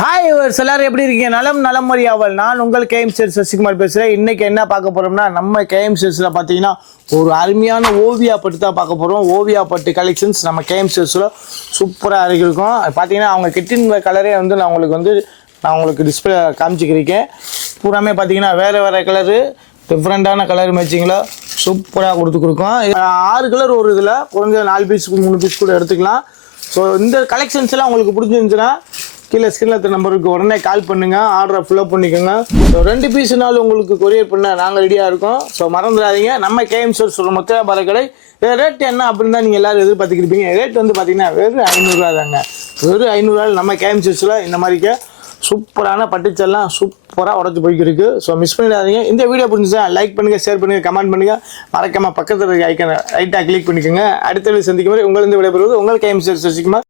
Hi எல்லாரும் எப்படி இருக்கீங்க? நலம் மரியாவல். நான் உங்கள் கேஎம்சிஎஸ் சசிகுமார் பேசுகிறேன். இன்னைக்கு என்ன பார்க்க போறோம்னா, நம்ம கேஎம்சிஎஸ்ல பார்த்தீங்கன்னா ஒரு அருமையான ஓவியா பட்டு தான் பார்க்க போகிறோம். ஓவியா பட்டு கலெக்ஷன்ஸ் நம்ம கேஎம்சிஎஸ்ல சூப்பராக இருக்கும். பார்த்தீங்கன்னா அவங்க கிட்டின் கலரே வந்து நான் உங்களுக்கு டிஸ்பிளே காமிச்சிக்கிறேன். பூராமே பார்த்தீங்கன்னா வேறு கலரு, டிஃப்ரெண்ட்டான கலர் மேட்சிங்கில் சூப்பராக கொடுக்கும். 6 கலர் ஒரு இதில் குறைஞ்ச 4 பீஸ் 3 பீஸ் கூட எடுத்துக்கலாம். ஸோ இந்த கலெக்ஷன்ஸ் எல்லாம் உங்களுக்கு பிடிச்சிருந்துச்சுன்னா கீழே ஸ்கிரீனில் நம்பருக்கு உடனே கால் பண்ணுங்கள், ஆர்டரை ஃபில்அப் பண்ணிக்கோங்க. ஸோ 2 பீஸ்னாலும் உங்களுக்கு கொரியர் பண்ண நாங்கள் ரெடியாக இருக்கோம். ஸோ மறந்துடாதீங்க, நம்ம கேஎம்சிஎஸ் சொல்கிற மொத்த வியாபார கடை. ரேட் என்ன அப்படின்னு தான் நீங்கள் எல்லோரும் எதிர்பார்த்துக்கிருப்பீங்க. ரேட் வந்து பார்த்தீங்கன்னா வெறும் 500 தாங்க. வெறும் 500 நம்ம கேஎம்சிஎஸில் இந்த மாதிரிக்க சூப்பரான பட்டுச்செல்லாம் சூப்பராக உடச்சி போய்க்கிருக்கு. ஸோ மிஸ் பண்ணிடாதீங்க. இந்த வீடியோ பிடிச்சா லைக் பண்ணுங்கள், ஷேர் பண்ணுங்கள், கமெண்ட் பண்ணுங்கள். மறக்காமல் பக்கத்தில் இருக்க ஐக்கனை ரைட்டாக கிளிக் பண்ணிக்கோங்க. அடுத்த வீடியோ சந்திக்கும் வரை உங்களிருந்து விடைபெறுவது உங்கள் கேஎம்சிஎஸ் சசிகுமார்.